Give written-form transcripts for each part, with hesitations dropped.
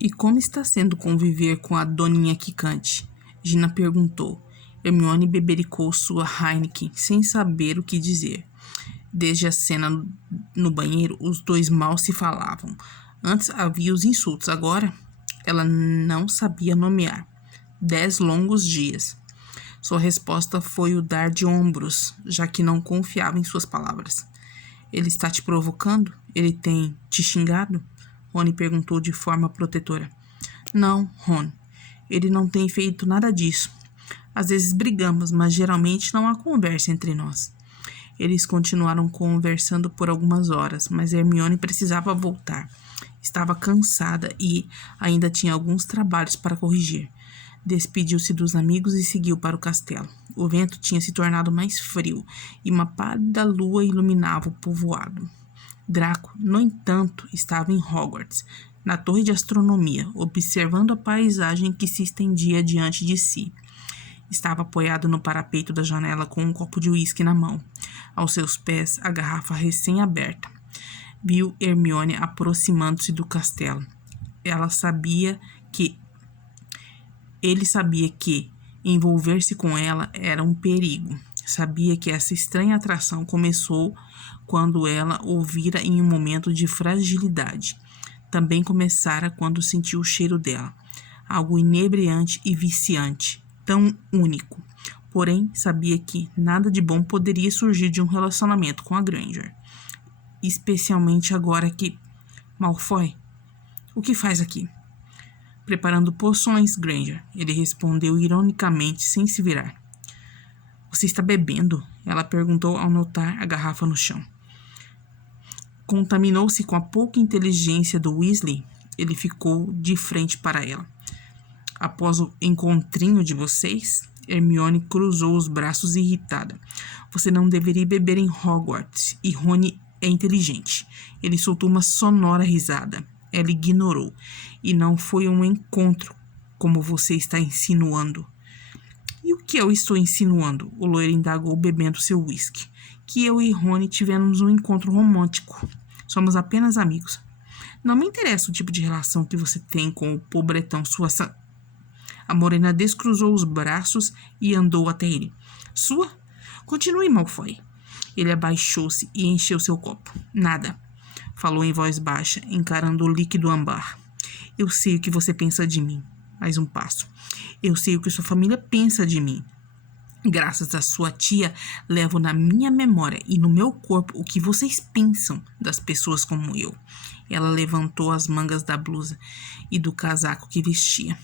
E como está sendo conviver com a doninha Quicante? Gina perguntou. Hermione bebericou sua Heineken, sem saber o que dizer. Desde a cena no banheiro, os dois mal se falavam. Antes havia os insultos, agora ela não sabia nomear. 10 longos dias. Sua resposta foi o dar de ombros, já que não confiava em suas palavras. Ele está te provocando? Ele tem te xingado? Rony perguntou de forma protetora. Não, Ron. Ele não tem feito nada disso. Às vezes brigamos, mas geralmente não há conversa entre nós. Eles continuaram conversando por algumas horas, mas Hermione precisava voltar. Estava cansada e ainda tinha alguns trabalhos para corrigir. Despediu-se dos amigos e seguiu para o castelo. O vento tinha se tornado mais frio e uma pálida lua iluminava o povoado. Draco, no entanto, estava em Hogwarts, na torre de astronomia, observando a paisagem que se estendia diante de si. Estava apoiado no parapeito da janela com um copo de uísque na mão. Aos seus pés, a garrafa recém-aberta. Viu Hermione aproximando-se do castelo. Ele sabia que envolver-se com ela era um perigo. Sabia que essa estranha atração começou quando ela o vira em um momento de fragilidade. Também começara quando sentiu o cheiro dela. Algo inebriante e viciante, tão único. Porém, sabia que nada de bom poderia surgir de um relacionamento com a Granger. Especialmente agora que... Malfoy, o que faz aqui? Preparando poções, Granger. Ele respondeu ironicamente, sem se virar. Você está bebendo? Ela perguntou ao notar a garrafa no chão. Contaminou-se com a pouca inteligência do Weasley. Ele ficou de frente para ela. Após o encontrinho de vocês, Hermione cruzou os braços irritada. Você não deveria beber em Hogwarts. E Rony é inteligente. Ele soltou uma sonora risada. Ela ignorou. E não foi um encontro, como você está insinuando. E o que eu estou insinuando? O loiro indagou bebendo seu uísque. Que eu e Rony tivemos um encontro romântico. Somos apenas amigos. Não me interessa o tipo de relação que você tem com o pobretão sua... A morena descruzou os braços e andou até ele. Sua? Continue, Malfoy. Ele abaixou-se e encheu seu copo. Nada. Falou em voz baixa, encarando o líquido âmbar. Eu sei o que você pensa de mim. Mais um passo. Eu sei o que sua família pensa de mim. Graças à sua tia, levo na minha memória e no meu corpo o que vocês pensam das pessoas como eu. Ela levantou as mangas da blusa e do casaco que vestia.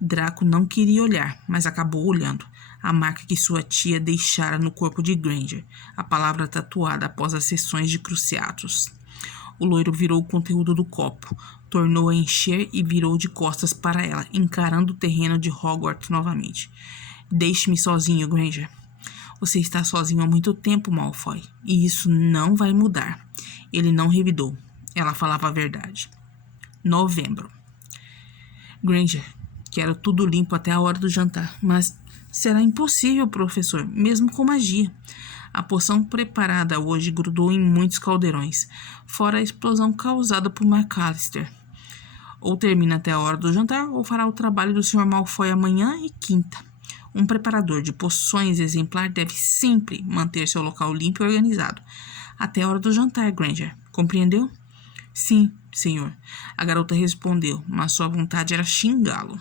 Draco não queria olhar, mas acabou olhando. A marca que sua tia deixara no corpo de Granger. A palavra tatuada após as sessões de cruciatus. O loiro virou o conteúdo do copo, tornou a encher e virou de costas para ela, encarando o terreno de Hogwarts novamente. Deixe-me sozinho, Granger. Você está sozinho há muito tempo, Malfoy, e isso não vai mudar. Ele não revidou. Ela falava a verdade. Novembro. Granger, quero tudo limpo até a hora do jantar, mas será impossível, professor, mesmo com magia. A poção preparada hoje grudou em muitos caldeirões, fora a explosão causada por McAllister. Ou termina até a hora do jantar, ou fará o trabalho do Sr. Malfoy amanhã e quinta. Um preparador de poções exemplar deve sempre manter seu local limpo e organizado. Até a hora do jantar, Granger. Compreendeu? Sim, senhor. A garota respondeu, mas sua vontade era xingá-lo.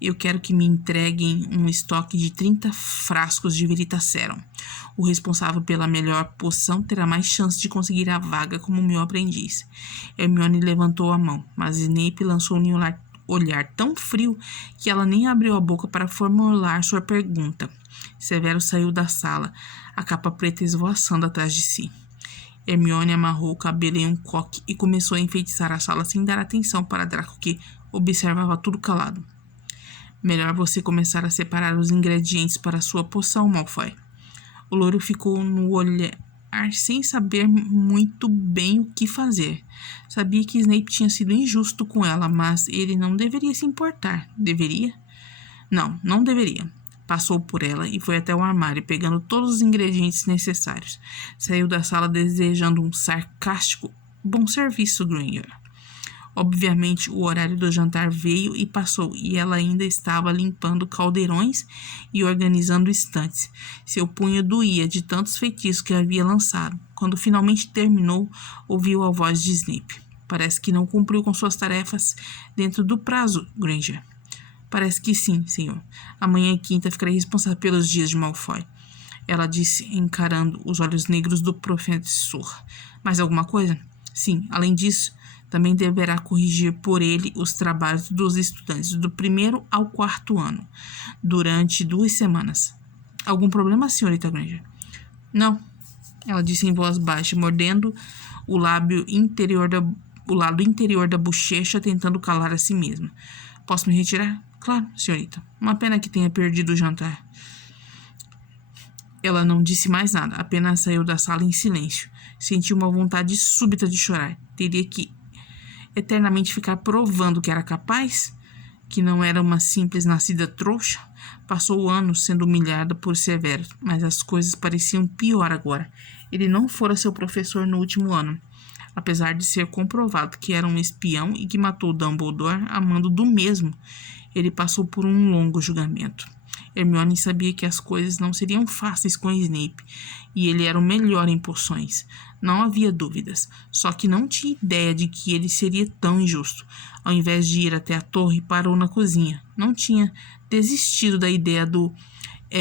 Eu quero que me entreguem um estoque de 30 frascos de Veritaserum. O responsável pela melhor poção terá mais chance de conseguir a vaga como meu aprendiz. Hermione levantou a mão, mas Snape lançou um olhar tão frio que ela nem abriu a boca para formular sua pergunta. Severo saiu da sala, a capa preta esvoaçando atrás de si. Hermione amarrou o cabelo em um coque e começou a enfeitiçar a sala sem dar atenção para Draco, que observava tudo calado. Melhor você começar a separar os ingredientes para sua poção, Malfoy. O loiro ficou no olhar sem saber muito bem o que fazer. Sabia que Snape tinha sido injusto com ela, mas ele não deveria se importar. Deveria? Não, não deveria. Passou por ela e foi até o armário, pegando todos os ingredientes necessários. Saiu da sala desejando um sarcástico bom serviço, Granger. Obviamente, o horário do jantar veio e passou, e ela ainda estava limpando caldeirões e organizando estantes. Seu punho doía de tantos feitiços que havia lançado. Quando finalmente terminou, ouviu a voz de Snape. Parece que não cumpriu com suas tarefas dentro do prazo, Granger. Parece que sim, senhor. Amanhã, quinta, ficarei responsável pelos dias de Malfoy. Ela disse, encarando os olhos negros do professor. Mais alguma coisa? Sim, além disso, também deverá corrigir por ele os trabalhos dos estudantes do 1º ao 4º ano, durante 2 semanas. Algum problema, senhorita Granger? Não, ela disse em voz baixa, mordendo o lado interior da bochecha, tentando calar a si mesma. Posso me retirar? Claro, senhorita. Uma pena que tenha perdido o jantar. Ela não disse mais nada, apenas saiu da sala em silêncio. Sentiu uma vontade súbita de chorar. Teria que eternamente ficar provando que era capaz, que não era uma simples nascida trouxa. Passou anos sendo humilhada por Severus, mas as coisas pareciam pior agora. Ele não fora seu professor no último ano, apesar de ser comprovado que era um espião e que matou Dumbledore a mando do mesmo. Ele passou por um longo julgamento. Hermione sabia que as coisas não seriam fáceis com Snape, e ele era o melhor em poções. Não havia dúvidas, só que não tinha ideia de que ele seria tão injusto. Ao invés de ir até a torre, parou na cozinha. Não tinha desistido da ideia do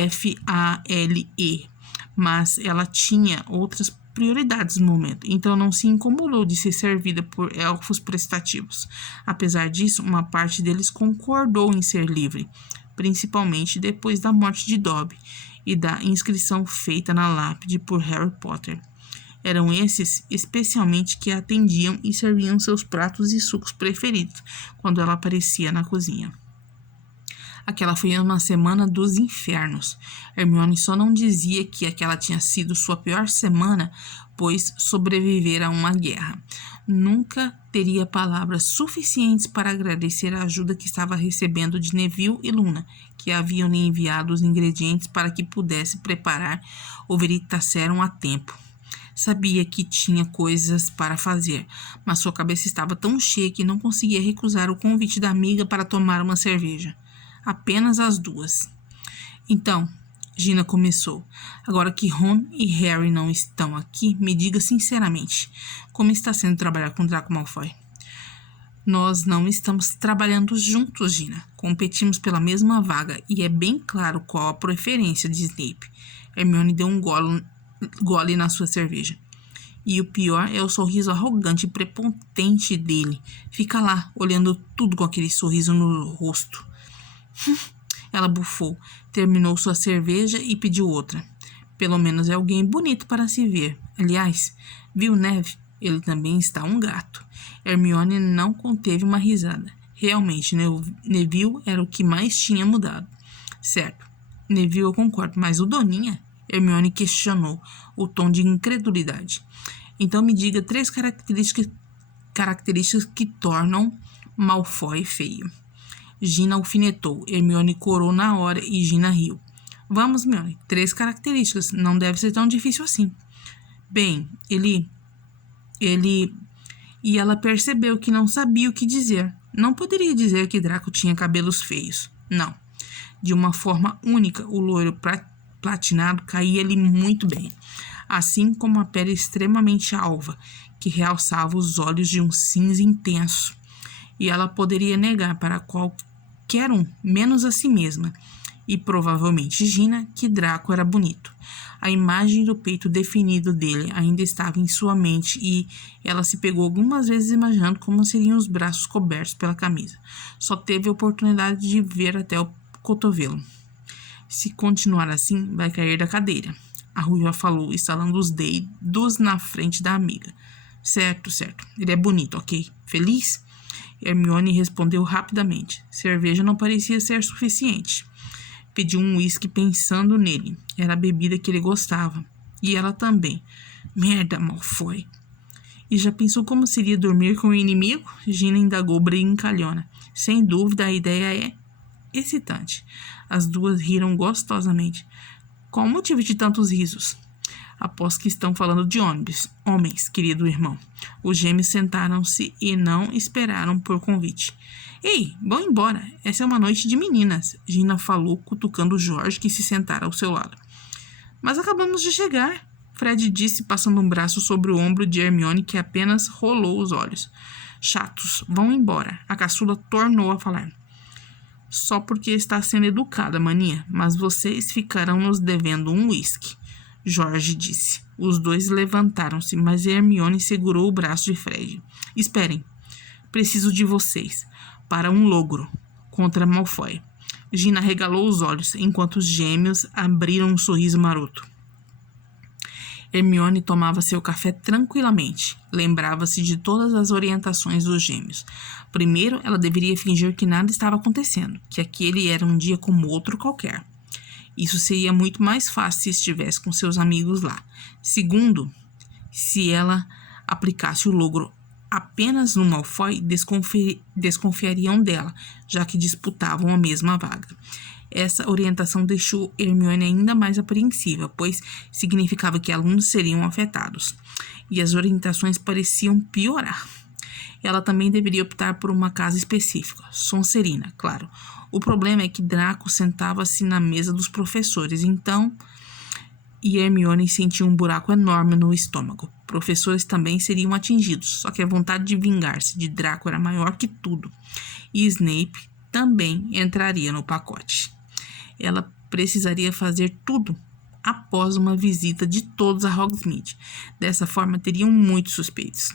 FALE, mas ela tinha outras prioridades no momento, então não se incomodou de ser servida por elfos prestativos. Apesar disso, uma parte deles concordou em ser livre, principalmente depois da morte de Dobby e da inscrição feita na lápide por Harry Potter. Eram esses, especialmente, que a atendiam e serviam seus pratos e sucos preferidos quando ela aparecia na cozinha. Aquela foi uma semana dos infernos. Hermione só não dizia que aquela tinha sido sua pior semana, pois sobrevivera a uma guerra. Nunca teria palavras suficientes para agradecer a ajuda que estava recebendo de Neville e Luna, que haviam lhe enviado os ingredientes para que pudesse preparar o Veritaserum a tempo. Sabia que tinha coisas para fazer, mas sua cabeça estava tão cheia que não conseguia recusar o convite da amiga para tomar uma cerveja. Apenas as duas. Então, Gina começou. Agora que Ron e Harry não estão aqui, me diga sinceramente, como está sendo trabalhar com Draco Malfoy? Nós não estamos trabalhando juntos, Gina. Competimos pela mesma vaga e é bem claro qual a preferência de Snape. Hermione deu um gole na sua cerveja. E o pior é o sorriso arrogante e prepotente dele. Fica lá, olhando tudo com aquele sorriso no rosto. Ela bufou, terminou sua cerveja e pediu outra. Pelo menos é alguém bonito para se ver. Aliás, viu Neve? Ele também está um gato. Hermione não conteve uma risada. Realmente, Neville era o que mais tinha mudado. Certo, Neville eu concordo, mas o Doninha? Hermione questionou, o tom de incredulidade. Então me diga 3 características que tornam Malfoy feio. Gina alfinetou. Hermione corou na hora e Gina riu. Vamos, Hermione, 3 características. Não deve ser tão difícil assim. Bem, ele... E ela percebeu que não sabia o que dizer. Não poderia dizer que Draco tinha cabelos feios. Não. De uma forma única, o loiro platinado caía-lhe muito bem. Assim como a pele extremamente alva, que realçava os olhos de um cinza intenso. E ela poderia negar para qualquer um, menos a si mesma, e provavelmente Gina, que Draco era bonito. A imagem do peito definido dele ainda estava em sua mente e ela se pegou algumas vezes imaginando como seriam os braços cobertos pela camisa. Só teve a oportunidade de ver até o cotovelo. Se continuar assim, vai cair da cadeira, a ruiva falou, estalando os dedos na frente da amiga. Certo. Ele é bonito, ok? Feliz? Hermione respondeu rapidamente. Cerveja não parecia ser suficiente. Pediu um uísque pensando nele. Era a bebida que ele gostava. E ela também. Merda, Malfoy. E já pensou como seria dormir com o inimigo? Gina indagou brincalhona. Sem dúvida, a ideia é excitante. As duas riram gostosamente. Qual o motivo de tantos risos? Aposto que estão falando de homens, querido irmão. Os gêmeos sentaram-se e não esperaram por convite. Ei, vão embora. Essa é uma noite de meninas, Gina falou, cutucando George, que se sentara ao seu lado. Mas acabamos de chegar, Fred disse, passando um braço sobre o ombro de Hermione, que apenas rolou os olhos. Chatos, vão embora. A caçula tornou a falar. Só porque está sendo educada, maninha, mas vocês ficarão nos devendo um uísque, George disse. Os dois levantaram-se, mas Hermione segurou o braço de Fred. Esperem, preciso de vocês, para um logro, contra Malfoy. Gina regalou os olhos, enquanto os gêmeos abriram um sorriso maroto. Hermione tomava seu café tranquilamente. Lembrava-se de todas as orientações dos gêmeos. Primeiro, ela deveria fingir que nada estava acontecendo, que aquele era um dia como outro qualquer. Isso seria muito mais fácil se estivesse com seus amigos lá. Segundo, se ela aplicasse o logro apenas no Malfoy, desconfiariam dela, já que disputavam a mesma vaga. Essa orientação deixou Hermione ainda mais apreensiva, pois significava que alunos seriam afetados. E as orientações pareciam piorar. Ela também deveria optar por uma casa específica, Sonserina, claro. O problema é que Draco sentava-se na mesa dos professores, e Hermione sentia um buraco enorme no estômago. Professores também seriam atingidos, só que a vontade de vingar-se de Draco era maior que tudo. E Snape também entraria no pacote. Ela precisaria fazer tudo após uma visita de todos a Hogsmeade. Dessa forma, teriam muitos suspeitos.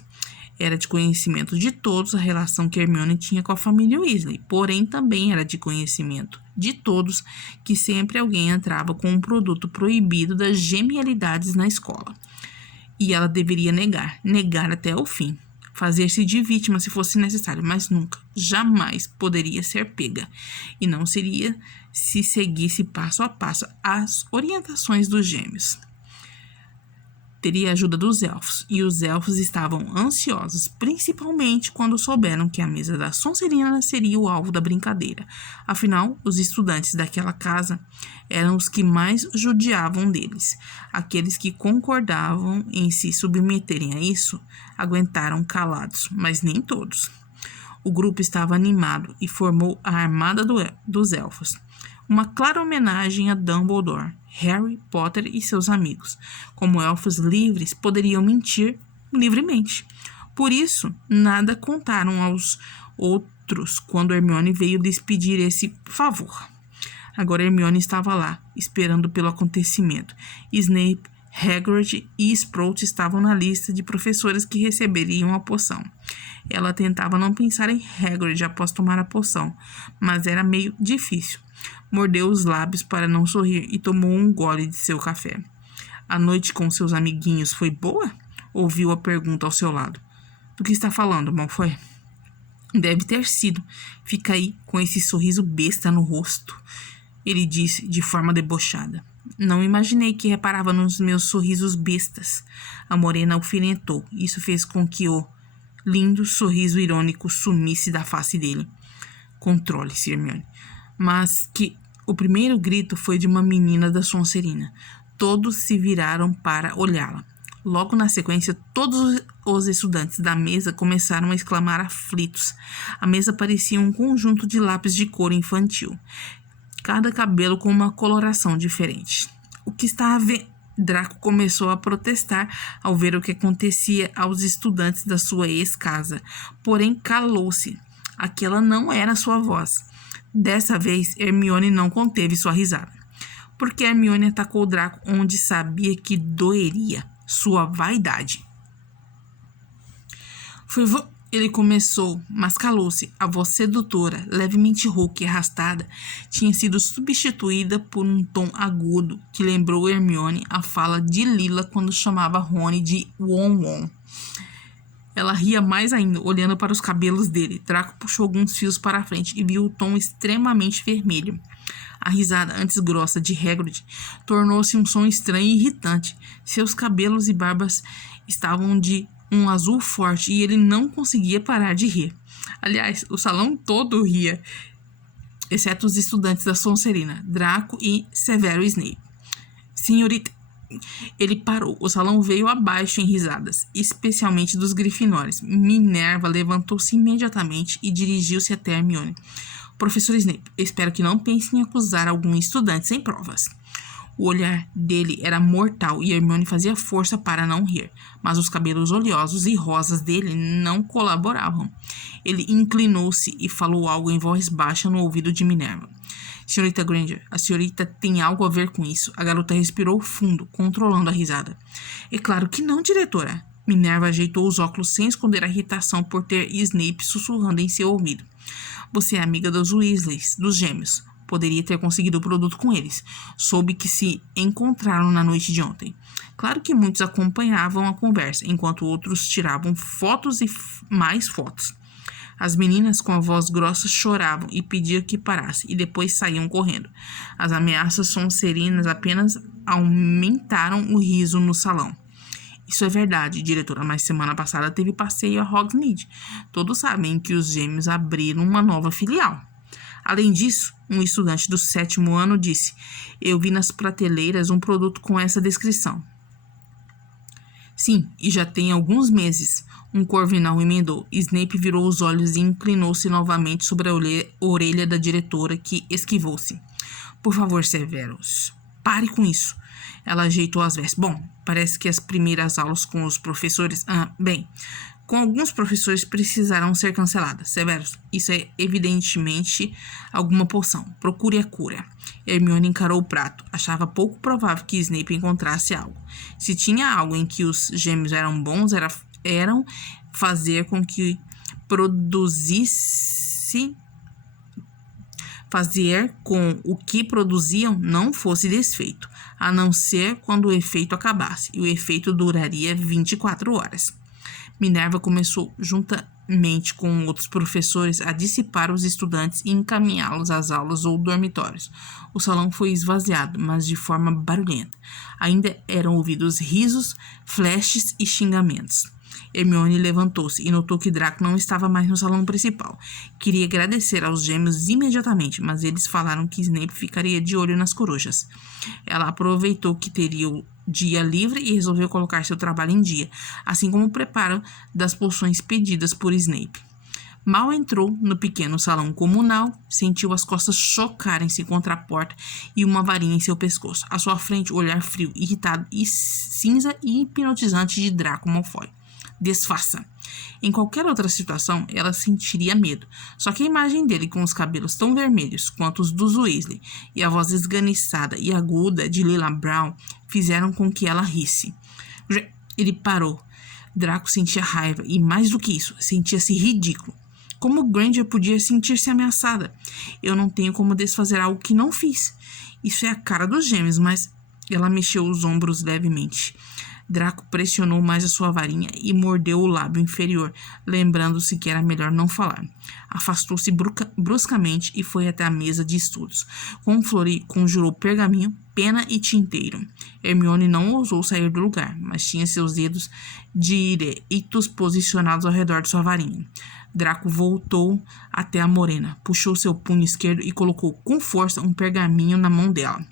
Era de conhecimento de todos a relação que Hermione tinha com a família Weasley, porém também era de conhecimento de todos que sempre alguém entrava com um produto proibido das genialidades na escola. E ela deveria negar até o fim, fazer-se de vítima se fosse necessário, mas nunca, jamais poderia ser pega. E não seria se seguisse passo a passo as orientações dos gêmeos. Teria a ajuda dos elfos, e os elfos estavam ansiosos, principalmente quando souberam que a mesa da Sonserina seria o alvo da brincadeira. Afinal, os estudantes daquela casa eram os que mais judiavam deles. Aqueles que concordavam em se submeterem a isso aguentaram calados, mas nem todos. O grupo estava animado e formou a Armada dos Elfos, uma clara homenagem a Dumbledore, Harry Potter e seus amigos. Como elfos livres, poderiam mentir livremente. Por isso, nada contaram aos outros quando Hermione veio lhes pedir esse favor. Agora Hermione estava lá, esperando pelo acontecimento. Snape, Hagrid e Sprout estavam na lista de professores que receberiam a poção. Ela tentava não pensar em Hagrid após tomar a poção, mas era meio difícil. Mordeu os lábios para não sorrir e tomou um gole de seu café. A noite com seus amiguinhos foi boa? Ouviu a pergunta ao seu lado. Do que está falando, Malfoy? Deve ter sido. Fica aí com esse sorriso besta no rosto, ele disse de forma debochada. Não imaginei que reparava nos meus sorrisos bestas. A morena alfinetou. Isso fez com que o lindo sorriso irônico sumisse da face dele. Controle-se, Hermione. Mas que o primeiro grito foi de uma menina da Sonserina. Todos se viraram para olhá-la. Logo na sequência, todos os estudantes da mesa começaram a exclamar aflitos. A mesa parecia um conjunto de lápis de cor infantil, cada cabelo com uma coloração diferente. O que está a ver? Draco começou a protestar ao ver o que acontecia aos estudantes da sua ex-casa, porém calou-se. Aquela não era sua voz. Dessa vez, Hermione não conteve sua risada, porque Hermione atacou Draco onde sabia que doeria, sua vaidade. Ele começou, mas calou-se. A voz sedutora, levemente rouca e arrastada, tinha sido substituída por um tom agudo que lembrou Hermione a fala de Lila quando chamava Rony de Won-Won. Ela ria mais ainda, olhando para os cabelos dele. Draco puxou alguns fios para a frente e viu o tom extremamente vermelho. A risada, antes grossa, de Hagrid tornou-se um som estranho e irritante. Seus cabelos e barbas estavam de um azul forte e ele não conseguia parar de rir. Aliás, o salão todo ria, exceto os estudantes da Sonserina, Draco e Severo Snape. Senhorita, Ele parou. O salão veio abaixo em risadas, especialmente dos grifinórios. Minerva levantou-se imediatamente e dirigiu-se até Hermione. Professor Snape, espero que não pense em acusar algum estudante sem provas. O olhar dele era mortal e Hermione fazia força para não rir, mas os cabelos oleosos e rosas dele não colaboravam. Ele inclinou-se e falou algo em voz baixa no ouvido de Minerva. Senhorita Granger, a senhorita tem algo a ver com isso. A garota respirou fundo, controlando a risada. É claro que não, diretora. Minerva ajeitou os óculos sem esconder a irritação por ter Snape sussurrando em seu ouvido. Você é amiga dos Weasleys, dos gêmeos. Poderia ter conseguido o produto com eles. Soube que se encontraram na noite de ontem. Claro que muitos acompanhavam a conversa, enquanto outros tiravam fotos e mais fotos. As meninas com a voz grossa choravam e pediam que parasse, e depois saíam correndo. As ameaças Sonserinas apenas aumentaram o riso no salão. Isso é verdade, diretora, mas semana passada teve passeio a Hogsmeade. Todos sabem que os gêmeos abriram uma nova filial. Além disso, um estudante do 7º ano disse: eu vi nas prateleiras um produto com essa descrição. Sim, e já tem alguns meses. Um corvinal emendou. Snape virou os olhos e inclinou-se novamente sobre a orelha da diretora, que esquivou-se. Por favor, Severus, pare com isso. Ela ajeitou as vestes. Bom, parece que as primeiras aulas com os professores... com alguns professores precisarão ser canceladas. Severus, isso é evidentemente alguma poção. Procure a cura. Hermione encarou o prato. Achava pouco provável que Snape encontrasse algo. Se tinha algo em que os gêmeos eram bons, eram fazer com que fazer com o que produziam não fosse desfeito, a não ser quando o efeito acabasse, e o efeito duraria 24 horas. Minerva começou, juntamente com outros professores, a dissipar os estudantes e encaminhá-los às aulas ou dormitórios. O salão foi esvaziado, mas de forma barulhenta. Ainda eram ouvidos risos, flashes e xingamentos. Hermione levantou-se e notou que Draco não estava mais no salão principal. Queria agradecer aos gêmeos imediatamente, mas eles falaram que Snape ficaria de olho nas corujas. Ela aproveitou que teria o dia livre e resolveu colocar seu trabalho em dia, assim como o preparo das poções pedidas por Snape. Mal entrou no pequeno salão comunal, sentiu as costas chocarem-se contra a porta e uma varinha em seu pescoço. À sua frente, o olhar frio, irritado e cinza e hipnotizante de Draco Malfoy. Desfaça. Em qualquer outra situação, ela sentiria medo. Só que a imagem dele com os cabelos tão vermelhos quanto os dos Weasley e a voz esganiçada e aguda de Lila Brown fizeram com que ela risse. Ele parou. Draco sentia raiva e, mais do que isso, sentia-se ridículo. Como Granger podia sentir-se ameaçada? Eu não tenho como desfazer algo que não fiz. Isso é a cara dos gêmeos, mas... Ela mexeu os ombros levemente. Draco pressionou mais a sua varinha e mordeu o lábio inferior, lembrando-se que era melhor não falar. Afastou-se bruscamente e foi até a mesa de estudos. Com Flori conjurou pergaminho, pena e tinteiro. Hermione não ousou sair do lugar, mas tinha seus dedos direitos posicionados ao redor de sua varinha. Draco voltou até a morena, puxou seu punho esquerdo e colocou com força um pergaminho na mão dela.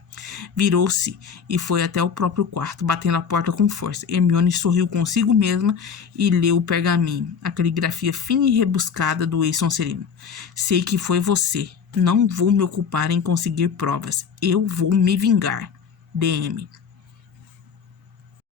Virou-se e foi até o próprio quarto, batendo a porta com força. Hermione sorriu consigo mesma e leu o pergaminho, a caligrafia fina e rebuscada do ex-Sonserino. Sei que foi você. Não vou me ocupar em conseguir provas. Eu vou me vingar. DM.